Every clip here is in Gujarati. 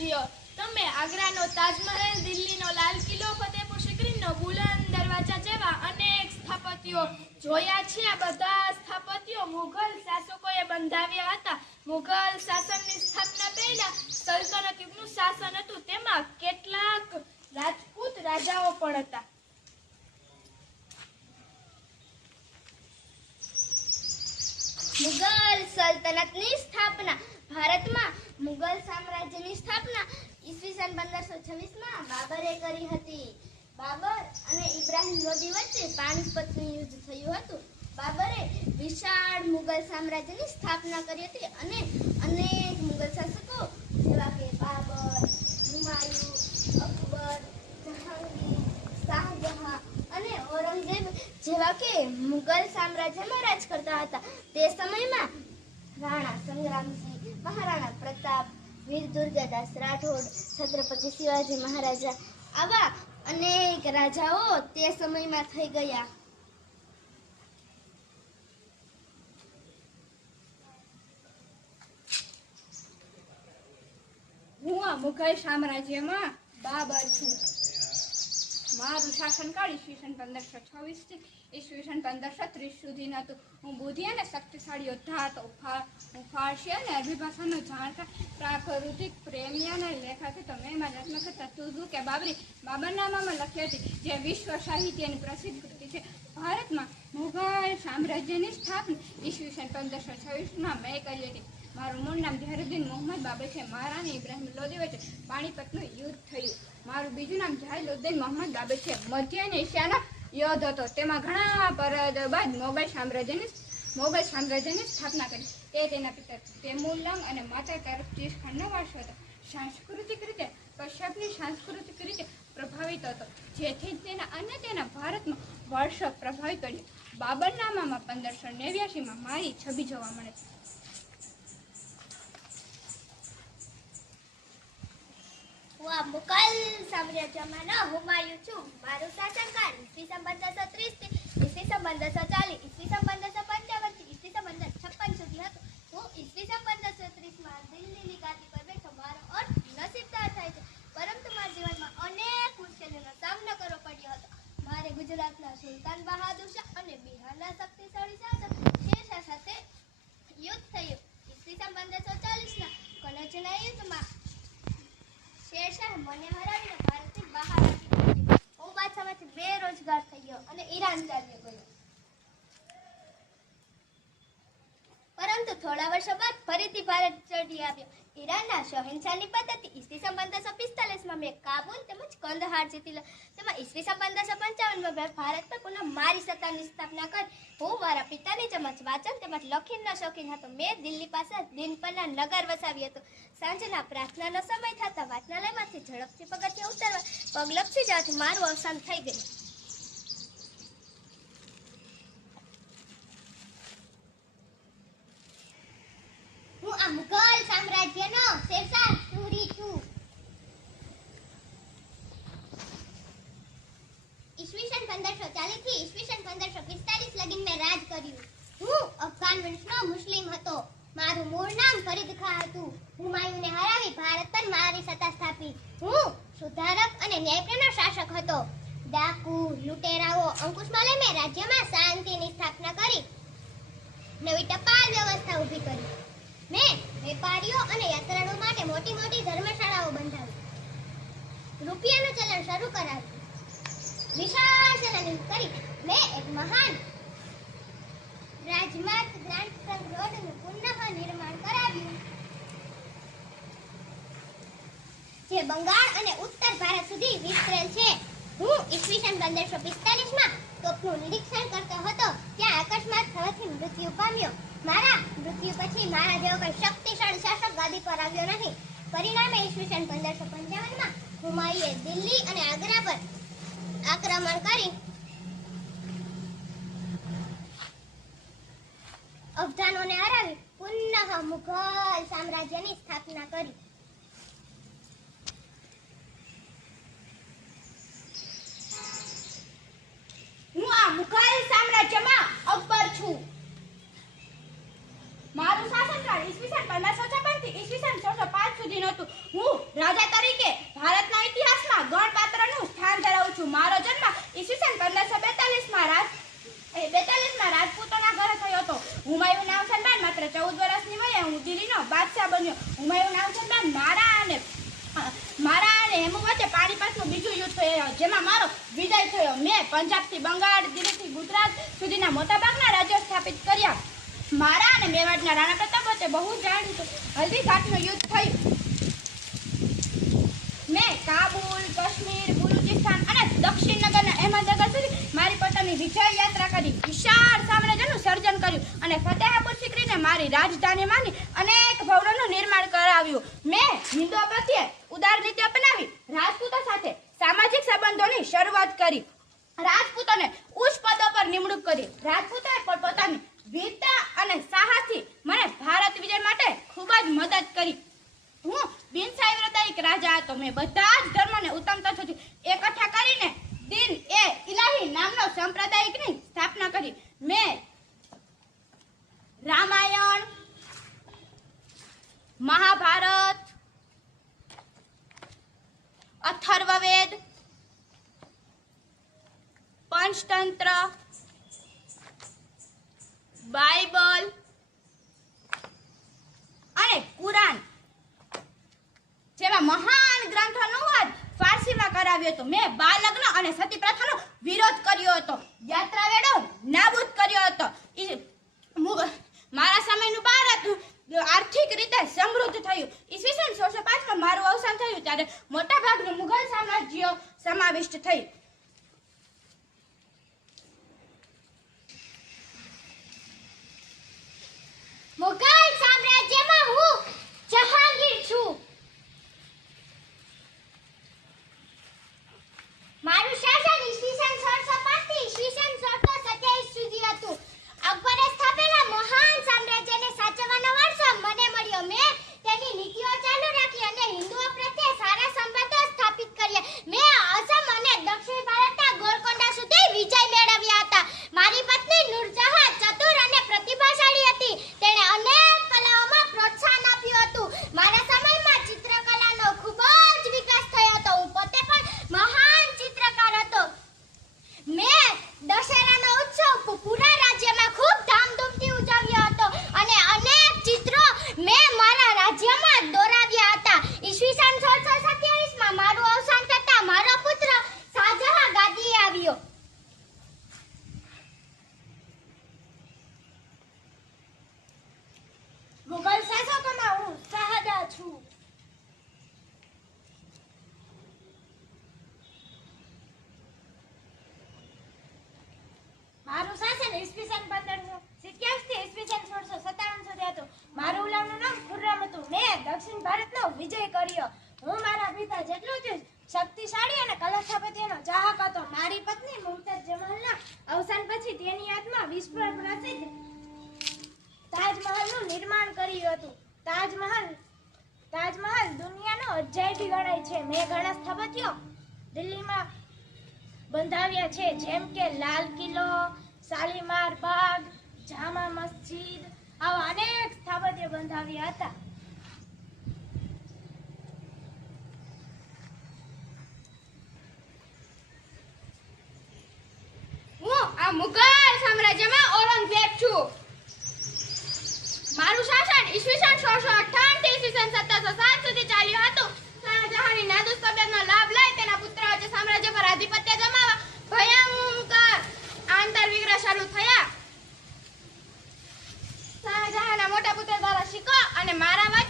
સામ્રાજ્ય તમે આગ્રાનો તાજમહેલ, દિલ્હીનો લાલ કિલ્લો ફતેહપુર સિકરીનો બુલંદ દરવાજા જેવા અનેક સ્થાપત્યો જોયા છે. આ બધા સ્થાપત્યો મુઘલ શાસકોએ બંધાવ્યા હતા. મુઘલ શાસનની સ્થાપના પહેલા સલ્તનત શાસન હતું. તેમાં કેટલાક રાજપૂત રાજાઓ પણ હતા. મુઘલ સલ્તનતની સ્થાપના ભારતમાં મુગલ સામ્રાજ્યની સ્થાપના ઈસવીસન પંદરસો છવ્વીસમાં બાબરે કરી હતી. બાબર અને ઇબ્રાહિમ લોદી વચ્ચે પાણીપતનું યુદ્ધ થયું હતું. બાબરે વિશાળ મુગલ સામ્રાજ્યની સ્થાપના કરી હતી અને અનેક મુગલ શાસકો, જેવા કે બાબર, હુમાયુ, અકબર, જહાંગીર, શાહજહાં અને ઔરંગઝેબ જેવા કે મુગલ સામ્રાજ્યમાં રાજ કરતા હતા. તે સમયમાં રાણા સંગ્રામસિંહ મહારાણા પ્રતાપ, વીર દુર્ગાદાસ રાઠોડ, છત્રપતિ શિવાજી મહારાજા આવા અનેક રાજાઓ તે સમયમાં થઈ ગયા. હું આ મુઘલ સામ્રાજ્યમાં બાબર છું. મારું શાસનકાળ ઈસવીસન પંદરસો છવ્વીસથી ઈસવીસન પંદરસો ત્રીસ સુધીનું હતું હું બુદ્ધિ અને શક્તિશાળી યોદ્ધા હતો. હું ફારસી અને અરબી ભાષાનો જાણકાર પ્રાકૃતિક પ્રેમી અને લેખક હતો મેં મારા આત્મકથા તુઝુ કે બાબરી બાબરનામામાં લખી હતી, જે વિશ્વ સાહિત્યની પ્રસિદ્ધ કૃતિ છે. ભારતમાં મુઘલ સામ્રાજ્યની સ્થાપના ઈસવીસન પંદરસો છવ્વીસમાં મેં કરી હતી. મારું મૂળ નામ જહરુદ્દીન મોહમ્મદ બાબર છે. મારા અને ઇબ્રાહિમ લોદી વચ્ચે પાણીપતનું યુદ્ધ થયું. મારું બીજું નામ જહાલુદ્દીન મોહમ્મદ બાબર છે. મધ્ય અને એશિયાનો યુદ્ધ હતો. તેમાં ઘણા પરાજય બાદ મોગલ સામ્રાજ્યની મોગલ સામ્રાજ્યની સ્થાપના કરી. તે તેના પિતા તેમુલંગ અને માતા તરફ ખાનનો વારસો હતો. સાંસ્કૃતિક રીતે કશ્યપની સાંસ્કૃતિક રીતે પ્રભાવિત હતો. જેથી તેના અને તેના ભારતમાં વર્ષો પ્રભાવિત કર્યું. બાબરનામામાં પંદરસો નેવ્યાસીમાં મારી છબી જોવા મળે. છે હું આ મુગલ સામ્રાજ્યમાં ન હુમાયુ છું. મારું શાસનકાળ ઈસવીસન પંદરસો ત્રીસથી ઈસવીસન પંદરસો ચાલીસ ઈસવીસન પંદરસો પંચાવનથી ઈસવીસન પંદર છપ્પન સુધી હતું. હું ઈસવીસન પંદરસો ત્રીસમાં દિલ્હીની ગાદી પર બેઠો. મારો અર્થ નસીબદાર થાય છે. પરંતુ મારા જીવનમાં અનેક મુશ્કેલીઓનો સામનો કરવો પડ્યો હતો. મારે ગુજરાતના સુલતાન બહાદુર શાહ અને બિહારના શક્તિશાળી શાસક શેરશાહ સાથે યુદ્ધ થયું. ઈસવીસન પંદરસો ચાલીસના કનોજના યુદ્ધમાં શેરશાહ મને હરાવીને ભારતથી બહાર હું પાછામાંથી બેરોજગાર થઈ અને ઈરાન ચાલ્યો ગયો. પરંતુ થોડા વર્ષો બાદ ફરીથી ભારત ચડી આવ્યો. ઈરાનના શહેનશાહની પદ્ધતિ ઈસવીસન પંદરસો પિસ્તાલીસમાં મેં કાબુલ તેમજ કંદહાર જીતી લો. તેમાં ઈસવીસન પંદરસો પંચાવનમાં મેં ભારત પર પુનઃ મારી સત્તાની સ્થાપના કરી. હું મારા પિતાની તેમજ વાચન તેમજ લખીનનો શોખીન હતો. મેં દિલ્હી પાસે દિનપરના નગર વસાવી હતો. સાંજના પ્રાર્થનાનો સમય થતા વાચનાલયમાંથી ઝડપથી પગથિયે ઉતરવા પગલપથી જવાથી મારું અવસાન થઈ ગયું. હું આ મુઘલ સામ્રાજ્યનો શેરશાહ સૂરી છું ઈસવીસન પંદરસો ચાલીસથી ઈસવીસન પંદરસો પિસ્તાલીસ રાજ કર્યું. હું અફઘાન વંશનો મુસ્લિમ હતો. મારું મૂળ નામ ફરીદ ખા હતું. હુમાયુને હરાવી ભારત પર મારી સત્તા સ્થાપી. હું સુધારક અને ન્યાયપ્રિયનો શાસક હતો. ડાકુ, લૂંટેરાઓ અંકુશમાં લઈ મેં રાજ્યમાં શાંતિની સ્થાપના કરી. નવી ટપાલ વ્યવસ્થા ઊભી કરી. મેં વેપારીઓ અને યાત્રાળુઓ માટે મોટી મોટી ધર્મશાળાઓ બંધાવી. રૂપિયાનું ચલણ શરૂ કરાવ્યું. વિશાળ સેનાની કરી મેં એક મહાન રાજમાર્ગ ગ્રાન્ડ ટ્રંક રોડનું પુનઃ નિર્માણ કરાવ્યું. જે બંગાળ અને ઉત્તર ભારત સુધી વિસ્તરેલ છે. હું ઈસવીસન પંદરસો પિસ્તાલીસમાં તોપનું નિરીક્ષણ કરતો હતો, ત્યાં અકસ્માત થવાથી મૃત્યુ પામ્યો. મારા મૃત્યુ પછી મારા જેવો કોઈ શક્તિશાળી શાસક ગાદી પર આવ્યો નહીં. પરિણામે ઈસવીસન પંદરસો પંચાવનમાં હુમાયુએ દિલ્હી અને આગ્રા પર આક્રમણ કરી. અફઘાનોને હરાવી પુનઃ મુઘલ સામ્રાજ્યની સ્થાપના કરી હું આ મુઘલ સામ્રાજ્યમાં અકબર છું મારું શાસનકાળ ઈસવીસન પંદરસો છપ્પનથી ઈસવીસન સોળસો પાંચ સુધીનું હતું હું હું રાજા તરીકે ભારતના ઇતિહાસમાં ગણપાત્રનું સ્થાન ધરાવું છું મારો જન્મ ઈસવીસન પંદરસો બેતાલીસમાં રાજ એ બેતાલીસમાં રાજપૂતોના ઘરે થયો હતો હુમાયુના અવસાન બાદ માત્ર ચૌદ વર્ષની વયે હું દિલ્હીનો બાદશાહ બન્યો નામ છે બાદ મારા અને મારા અને હેમુ વચ્ચે પાણીપતનું બીજું યુદ્ધ થયું. જેમાં મારો વિજય થયો. મેં પંજાબથી બંગાળ, દિલ્હીથી ગુજરાત સુધીના મોટાભાગના રાજ્યો સ્થાપિત કર્યા. મારા અને મેવાડના રાણા પ્રતાપ વચ્ચે બહુ જાણીતું હલ્દી ઘાટનું યુદ્ધ થયું મેં કાબુલ કાશ્મીર બલુચિસ્તાન અને દક્ષિણ નગરના અહેમદનગર સુધી મારી વિજય યાત્રા કરી, વિશાળ સામ્રાજ્યનું સર્જન કર્યું અને ફતેહપુર સિકરીને મારી રાજધાની માની અનેક ભવનોનું નિર્માણ કરાવ્યું. મેં હિન્દુઓ પ્રત્યે ઉદાર નીતિ અપનાવી, રાજપૂતો સાથે સામાજિક સંબંધોની શરૂઆત કરી. રાજપૂતોને ઉચ્ચ પદો પર નિમણૂક કરી. રાજપૂતોએ પણ પોતાની વીરતા અને સાહસથી મને ભારત વિજય માટે ખૂબ જ મદદ કરી. હું બિનસાંપ્રદાયિક રાજા હતો. મેં બધા જ ધર્મને ઉત્તમ તત્વથી એકઠા કરીને દિન એ ઇલાહી નામનો સંપ્રદાયિકની સ્થાપના કરી મેં રામાયણ મહાભારત અથર્વવેદ પંચતંત્ર બાઇબલ અને કુરાન જેમાં મહાન ગ્રંથોનો અનુવાદ ફારસીમાં કરાવ્યો હતો મેં બાળ લગ્ન અને સતી પ્રથાનો વિરોધ કર્યો હતો. યાત્રા વેડો નાબૂદ કર્યો હતો. મારા સમયનું ભારત આર્થિક રીતે સમૃદ્ધ થયું. ઈસવીસન સોળસો પાંચમાં મારું અવસાન થયું ત્યારે મોટાભાગનું મુઘલ સામ્રાજ્ય સમાવિષ્ટ થયું. મુઘલ સામ્રાજ્યમાં હું જહાંગીર છું. મારું શાસન ઈસવીસન 1605 થી ઈસવીસન 1627 સુધી હતું. અકબરે સ્થાપેલા મહાન સામ્રાજ્યને સાચવવાનો વારસો મને મળ્યો. મેં તેની નીતિઓ ચાલુ રાખી અને હિન્દુઓ પ્રત્યે સારા સંબંધો સ્થાપિત કર્યા. મેં અસમ અને દક્ષિણ ભારતના ગોલકોંડા સુધી વિજય મેળવ્યા હતા મારી પત્ની નૂરજહાં ચતુર અને પ્રતિભાશાળી હતી તેણે અનેક કલાઓમાં પ્રોત્સાહન આપ્યું હતું મારા સમયમાં ચિત્રકલાનો ખૂબ જ વિકાસ થયો હતો હું પોતે પણ મહાન ચિત્રકાર હતો મેં દશેરાનો ઉત્સવ પુ- પૂરા રાજ્યમાં ખૂબ ધામધૂમથી ઉજવ્યો હતો અને અનેક ચિત્રો મેં મારા રાજ્યમાં દોરાવ્યા હતા ઈસવીસન 1627 માં મારું અવસાન થતાં મારો પુત્ર શાહજહાં ગાદીએ આવ્યો મુગલ શાસકોમાં હું શાહજહાં છું મારું શાસન ઈસવીસન પંદરસો સિત્યાસી ઈસવીસન સોળસો સત્તાવન સુધી હતું. મારું ઉલાવનું નામ ખુર્રમ હતું. મેં દક્ષિણ ભારતનો વિજય કર્યો. હું મારા પિતા જેટલો જ શક્તિશાળી અને કલા ચાહક હતો. મારી પત્ની મુમતાજ જમાલના અવસાન પછી તેની યાદમાં વિશ્વ પ્રસિદ્ધ તાજમહલનું નિર્માણ કર્યું હતું. તાજમહલ તાજમહલ દુનિયાનો અજાયબી ગણાય છે. મેં ઘણા સ્થાપત્યો દિલ્હીમાં બંધાવ્યા છે. જેમ કે લાલ કિલ્લો શાલીમાર બાગ, જામા મસ્જિદ, આવા અનેક સ્થાપત્ય બંધાવ્યા હતા. હું આ મુઘલ સામ્રાજ્યમાં ઔરંગઝેબ છું. મારું શાસન ઈસવીસન સોળસો અઠ્ઠાવનથી ઈસવીસન સત્તરસો સાત સુધી ચાલ્યું હતું. શાહજહાની નાદુસ તબિયતનો લાભ લઈ તેના પુત્ર સામ્રાજ્ય પર આધિપત્ય શરૂ થયા? શાહજહાંના મોટા પુત્ર દ્વારા શીખો અને મારા વચ્ચે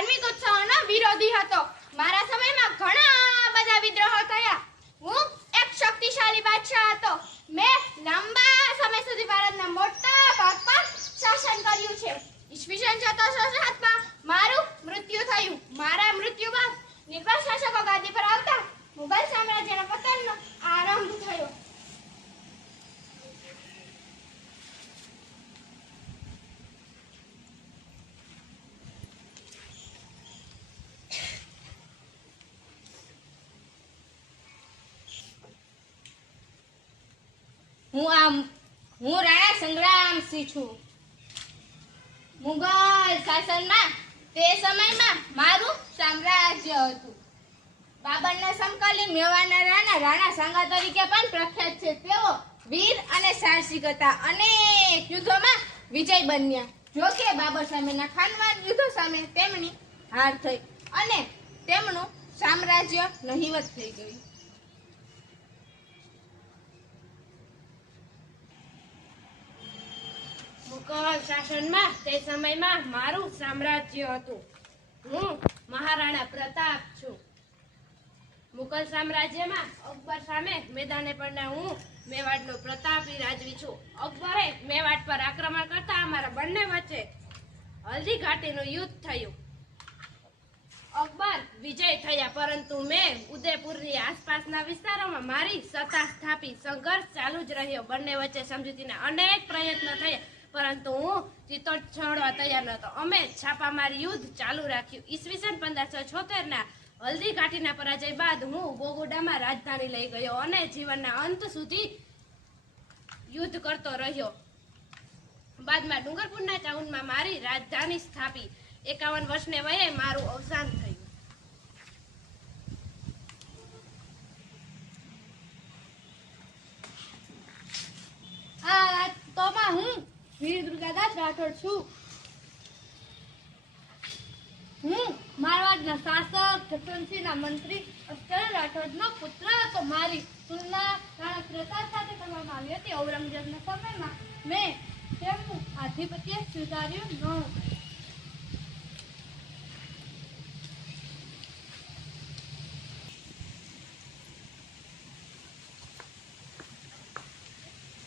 ધાર્મિક ઉત્સવોનો વિરોધી હતો. મારા સમયમાં ઘણા બધા વિદ્રોહો થયા. હું એક શક્તિશાળી બાદશાહ હતો. મેં લાંબા સમય સુધી ભારતના મોટા ભાગ પર શાસન કર્યું છે. ઈસવીસન સતરસો સાતમાં મારું મૃત્યુ થયું. મારા મૃત્યુ બાદ નિર્ભર શાસકો ગાદી પર આવતા હું આ હું રાણા સંગ્રામસિંહ છું. મુગલ શાસનમાં તે સમયમાં મારું સામ્રાજ્ય હતું. બાબરના સમકાલીન મેવાડના રાણા રાણા સાંગા તરીકે પણ પ્રખ્યાત છે. તેઓ વીર અને સાહસિક હતા. અનેક યુદ્ધોમાં વિજય બન્યા. જો કે બાબર સામેના ખાનવાન યુદ્ધો સામે તેમની હાર થઈ અને તેમનું સામ્રાજ્ય નહિવત થઈ ગયું. મુગલ શાસનમાં તે સમયમાં મારું સામ્રાજ્ય હતું. હું મહારાણા પ્રતાપ છું. મુઘલ સામ્રાજ્યમાં અકબર સામે મેદાને પડના હું મેવાડનો પ્રતાપી રાજવી છું. અકબરે મેવાડ પર આક્રમણ કરતા અમારા બંને વચ્ચે હલ્દી ઘાટીનું યુદ્ધ થયું. અકબર વિજય થયા, પરંતુ મેં ઉદયપુરની આસપાસના વિસ્તારોમાં મારી સત્તા સ્થાપી. સંઘર્ષ ચાલુ જ રહ્યો. બંને વચ્ચે સમજૂતીના અનેક પ્રયત્નો થયા. પરંતુ હું ચિત્તો છોડવા તૈયાર નહોતો. અમે છાપામારી યુદ્ધ ચાલુ રાખ્યું. ઈસવીસન પંદરસો છોતેરના હલ્દી કાઠીના પરાજય બાદ હું બોગોડામાં રાજધાની લઈ ગયો અને જીવનના અંત સુધી યુદ્ધ કરતો રહ્યો. બાદમાં ડુંગરપુરના ટાઉનમાં મારી રાજધાની સ્થાપી. એકાવન વર્ષને વયે મારું અવસાન થયું. આ વાતોમાં હું વીર દુર્ગાદાસ રાઠોડ છું. હું મારવાડના શાસક, જસવંતસિંહના મંત્રી અક્ષર રાઠોડનો પુત્ર હતો. મારી તુલના રાણા પ્રતાપ સાથે કરવામાં આવી હતી ઔરંગઝેબના સમયમાં. મેં તેમનું આધિપત્ય સ્વીકાર્યું ન હતું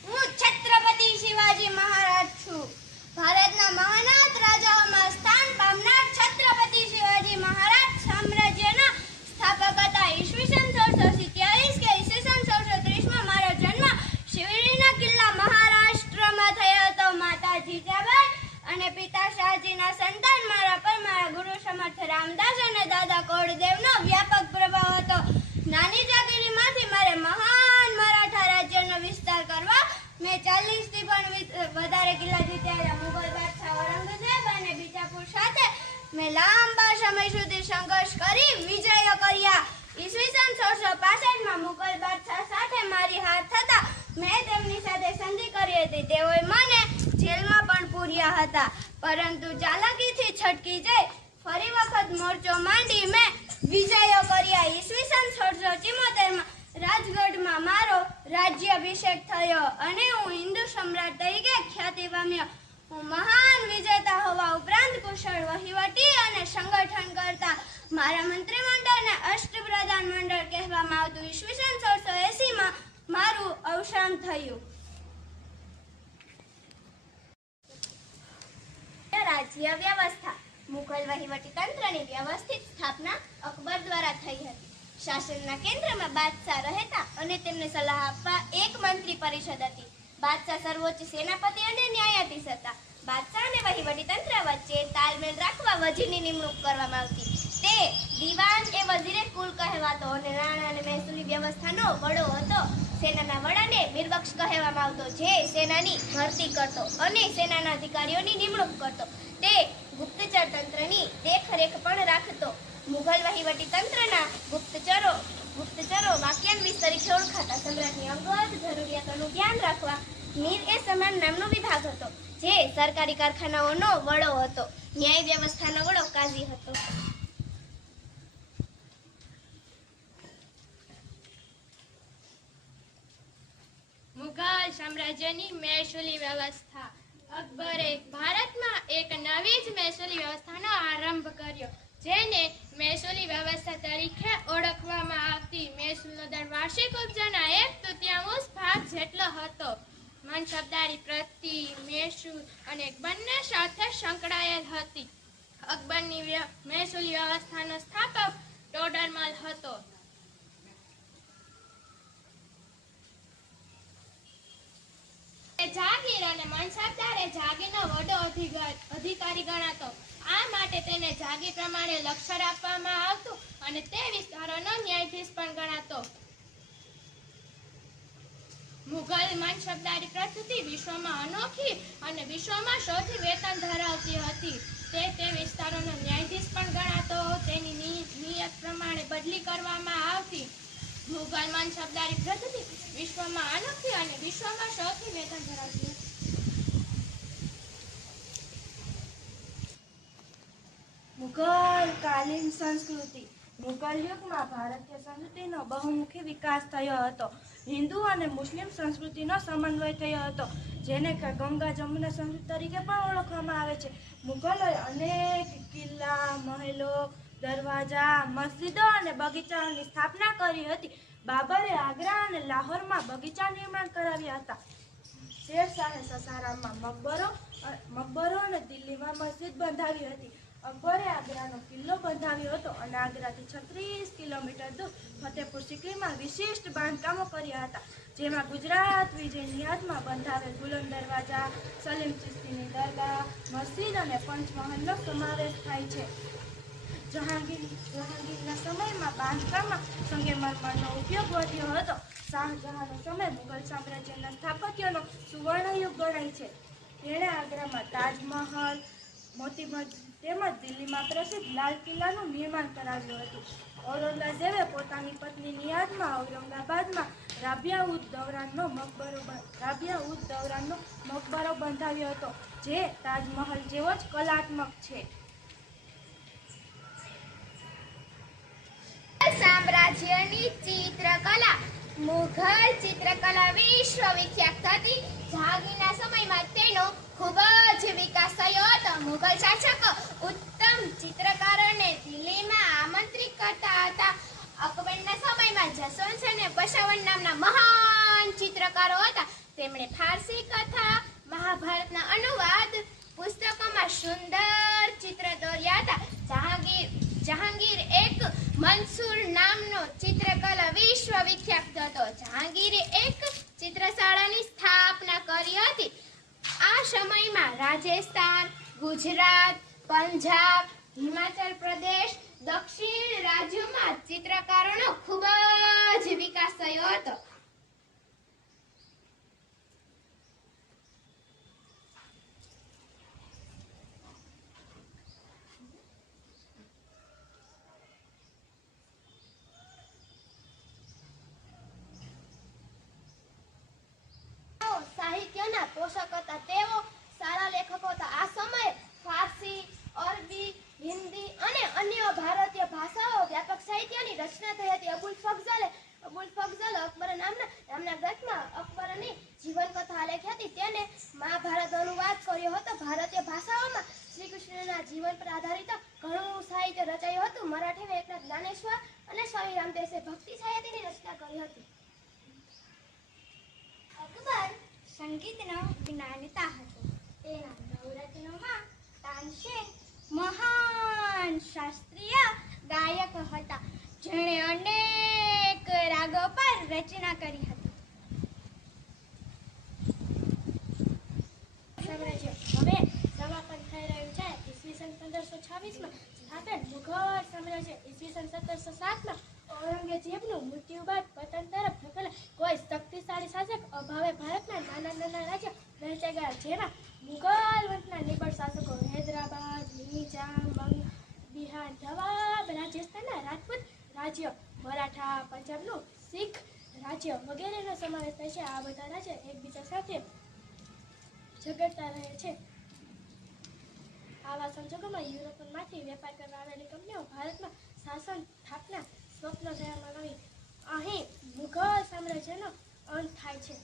હું છત્રપતિ શિવાજી મહારાજ છું ભારતના મહાનાથ રાજાઓમાં સ્થાન પામનાર છત્રપતિ શિવાજી મહારાજ સામ્રાજ્યના સ્થાપક હતા ઈસવીસન સોળસો સિત્યાવીસ કે ઈસવીસન સોળસો ત્રીસમાં મારો જન્મ શિવડીના કિલ્લા મહારાષ્ટ્રમાં થયો હતો માતા જીજાબાઈ અને પિતા શાહજીના સંતાન મારા પર મારા ગુરુ સમર્થ રામદાસ અને દાદા કોળદેવનો વ્યાપક પ્રભાવ હતો નાની જાગીરીમાંથી મારે મહાન મરાઠા રાજ્યનો વિસ્તાર કરવા મેં ચાલીસથી પણ વિ- વધારે કિલ્લા જીત્યા મુગલ બાદશાહ ઔરંગઝેબ અને બીજાપુર સાથે મેં લાંબા સમય સુધી સંઘર્ષ કરી, વિજયો કર્યા. ઈસવીસન સોળસો પાસઠમાં મુગલ બાદશાહ સાથે મારી હાથ થતા મેં તેમની સાથે સંધિ કરી હતી. તેઓએ મને જેલમાં પણ પૂર્યા હતા. પરંતુ ચાલાકીથી છટકી જઈ ફરી વખત મોરચો માંડી મેં વિજયો કર્યા. ઈસવીસન સોળસો ચિમોતેરમાં રાજગઢમાં મારો રાજ્યાભિષેક થયો અને હું હિન્દુ સમ્રાટ તરીકે ખ્યાતિ પામ્યો. હું મહાન વિજેતા હોવા ઉપરાંત કુશળ વહીવટી અને સંગઠન કરતા મારા મંત્રીમંડળને અષ્ટપ્રધાન મંડળ કહેવામાં આવતું ઈસવીસન સોળસો એસીમાં મારું અવસાન થયું. રાજ્ય વ્યવસ્થા. મુઘલ વહીવટી તંત્રની વ્યવસ્થિત સ્થાપના અકબર દ્વારા થઈ હતી. શાસનના કેન્દ્રમાં બાદશાહ રહેતા અને તેમને સલાહ આપવા એક મંત્રી પરિષદ હતી. બાદશાહ સર્વોચ્ચ સેનાપતિ અને ન્યાયાધીશ હતા. બાદશાહ અને વહીવટી તંત્ર વચ્ચે તાલમેલ રાખવા વજીરની નિમણૂક કરવામાં આવતી. તે દિવાન એ વજીરે કુલ કહેવાતો અને નાણાં અને મહેસૂલી વ્યવસ્થાનો વડો હતો. સેનાના વડાને બિરબક્ષ કહેવામાં આવતો, જે સેનાની ભરતી કરતો અને સેનાના અધિકારીઓની નિમણૂક કરતો. તે ગુપ્તચર તંત્રની દેખરેખ પણ રાખતો. મુઘલ વહીવટી તંત્રના ગુપ્તચરો ગુપ્તચરો વાક્યાન્વિત તરીકે ઓળખાતા. સમ્રાટની અંગત જરૂરિયાતોનું ધ્યાન રાખવા મીર એ સમાન નામનો વિભાગ હતો, જે સરકારી કારખાનાઓનો વડો હતો. ન્યાય વ્યવસ્થાનો વડો કાઝી હતો. મુઘલ સામ્રાજ્યની મહેસૂલી વ્યવસ્થા. અકબરે ભારતમાં એક નવી જ મહેસૂલી વ્યવસ્થાનો આરંભ કર્યો, જેને મહેસૂલી વ્યવસ્થા તરીકે ઓળખવામાં આવતી મહેસૂલનો દર વાર્ષિક ઉપજાના એક તૃતીયાંશ ભાગ જેટલો હતો. મનસબદારી પ્રતિ મહેસૂલ અને બંને સાથે સંકળાયેલ હતી. અકબરની મહેસૂલી વ્યવસ્થાનો સ્થાપક ટોડરમલ હતો. જાગીર અને મનસબદારે જાગીરનો વડો અધિકારી ગણાતો. આ માટે તેને જાગીર પ્રમાણે લક્ષર આપવામાં આવતું અને તે વિસ્તારોનો ન્યાયાધીશ પણ ગણાતો. મુઘલ મનસબદારી પદ્ધતિ વિશ્વમાં અનોખી અને વિશ્વમાં સૌથી વેતન ધરાવતી હતી. તે તે વિસ્તારોનો ન્યાયાધીશ પણ ગણાતો. તેની નિયત પ્રમાણે બદલી કરવામાં આવતી. મુઘલ માનસબદારી પદ્ધતિ વિશ્વમાં અનોખી અને વિશ્વમાં સૌથી વેતન ધરાવતી મુઘલ કાલીન સંસ્કૃતિ. મુઘલ યુગમાં ભારતીય સંસ્કૃતિનો બહુમુખી વિકાસ થયો હતો. હિન્દુ અને મુસ્લિમ સંસ્કૃતિનો સમન્વય થયો હતો, જેને ગંગા જમુના સંસ્કૃતિ તરીકે પણ ઓળખવામાં આવે છે. મુઘલોએ અનેક કિલ્લા, મહેલો દરવાજા, મસ્જિદો અને બગીચાઓની સ્થાપના કરી હતી. બાબરે આગ્રા અને લાહોરમાં બગીચા નિર્માણ કરાવ્યા હતા. શેરશાહે સસારામાં મકબરો મકબરો અને દિલ્હીમાં મસ્જિદ બંધાવી હતી. અકબરે આગ્રાનો કિલ્લો બંધાવ્યો હતો અને આગ્રાથી છત્રીસ કિલોમીટર દૂર ફતેપુર સિક્રીમાં વિશિષ્ટ બાંધકામો કર્યા હતા, જેમાં ગુજરાત વિજયની યાદમાં બંધાવેલ બુલંદ દરવાજા, સલીમ ચિસ્તીની દરગાહ, મસ્જિદ અને પંચમહલનો સમાવેશ થાય છે. જહાંગીર જહાંગીરના સમયમાં બાંધકામમાં સંગેમરમરનો ઉપયોગ વધ્યો હતો. શાહજહાંનો સમય મુઘલ સામ્રાજ્યના સ્થાપત્યનો સુવર્ણયુગ ગણાય છે. તેણે આગ્રામાં તાજમહલ મોતી તેમજ દિલ્હીમાં પ્રસિદ્ધ લાલ કિલ્લાનું નિર્માણ કરાવ્યું હતું. ઔરંગઝેબે પોતાની પત્નીની યાદમાં ઔરંગાબાદમાં રાબિયા ઉદ દૌરાનનો મકબરો રાબિયા ઉદ દૌરાનનો મકબરો બંધાવ્યો હતો, જે તાજમહલ જેવો જ કલાત્મક છે. સામ્રાજ્યની ચિત્રકલા. મુઘલ ચિત્રકલા વિશ્વવિખ્યાત હતી જહાંગીરના સમયમાં તેનો ખૂબ જ વિકાસ થયો હતો. મુઘલ શાસકો ઉત્તમ ચિત્રકારોને દિલ્હીમાં આમંત્રિત કરતા હતા. અકબરના સમયમાં જસવંત અને બસવન નામના મહાન ચિત્રકારો હતા. તેમણે ફારસી કથા, મહાભારતના અનુવાદ, પુસ્તકોમાં સુંદર ચિત્ર દોર્યા હતા. જહાંગીર એક મનસૂર નામનો ચિત્રકલા વિશ્વવિખ્યાત હતો. જહાંગીરે એક ચિત્રશાળાની સ્થાપના કરી હતી. આ સમયમાં રાજસ્થાન, ગુજરાત, પંજાબ, હિમાચલ પ્રદેશ, દક્ષિણ રાજ્યોમાં ચિત્રકારોનો ખૂબ જ વિકાસ થયો હતો તેઓ સાહિત્યના પોષક હતા તેઓ સારા લેખકો હતા. આ સમયે ફારસી, અરબી, હિન્દી અને અન્ય ભારતીય ભાષાઓ વ્યાપક સાહિત્યની રચના થઈ હતી. અબુલ ફઝલે, અબુલ ફઝલ અકબર નામના નામના ગ્રંથમાં અકબરની જીવન કથા લખી હતી. તેને મહાભારત અનુવાદ કર્યો હતો. ભારતીય ભાષાઓમાં શ્રી કૃષ્ણના જીવન પર આધારિત ઘણું સાહિત્ય રચાયું હતું. મરાઠીમાં એકનાથ જ્ઞાનેશ્વર અને સ્વામી રામદેસે ભક્તિ સાહિત્યની રચના કરી હતી. અકબર સંગીતનો જ્ઞાનતા હતો તેના નવરત્નોમાં તાનસેન મહાન શાસ્ત્રીય ગાયક હતા. જેણે અનેક રાગો પર રચના કરી હતી. હવે સમાપન થઈ રહ્યું છે. ઈસવીસન પંદરસો છવ્વીસમાં સ્થાપન મુઘલ સામ્રાજ્ય ઈસવીસન સત્તરસો સાતમાં ઔરંગઝેબનું મૃત્યુ બાદ પતન તરફ ધકેલા. કોઈ શક્તિશાળી શાસક અભાવે ભારતના નાના નાના રાજ્ય વહેંચાઈ ગયા. જેમાં મુઘલ વંશના નિબળ શાસકો હૈદરાબાદ નિજામ બંગ, બિહાર નવાબ રાજસ્થાનના રાજપૂત રાજ્ય, મરાઠા, પંજાબનું શીખ રાજ્ય વગેરેનો સમાવેશ થાય છે. આ બધા રાજ્ય એકબીજા સાથે ઝઘડતા રહે છે. આવા સંજોગોમાં યુરોપમાંથી વેપાર કરવા આવેલી કંપનીઓ ભારતમાં શાસન સ્થાપના સ્વપ્ન થયામાં આવી અહીં મુઘલ સામ્રાજ્યનો અંત થાય છે.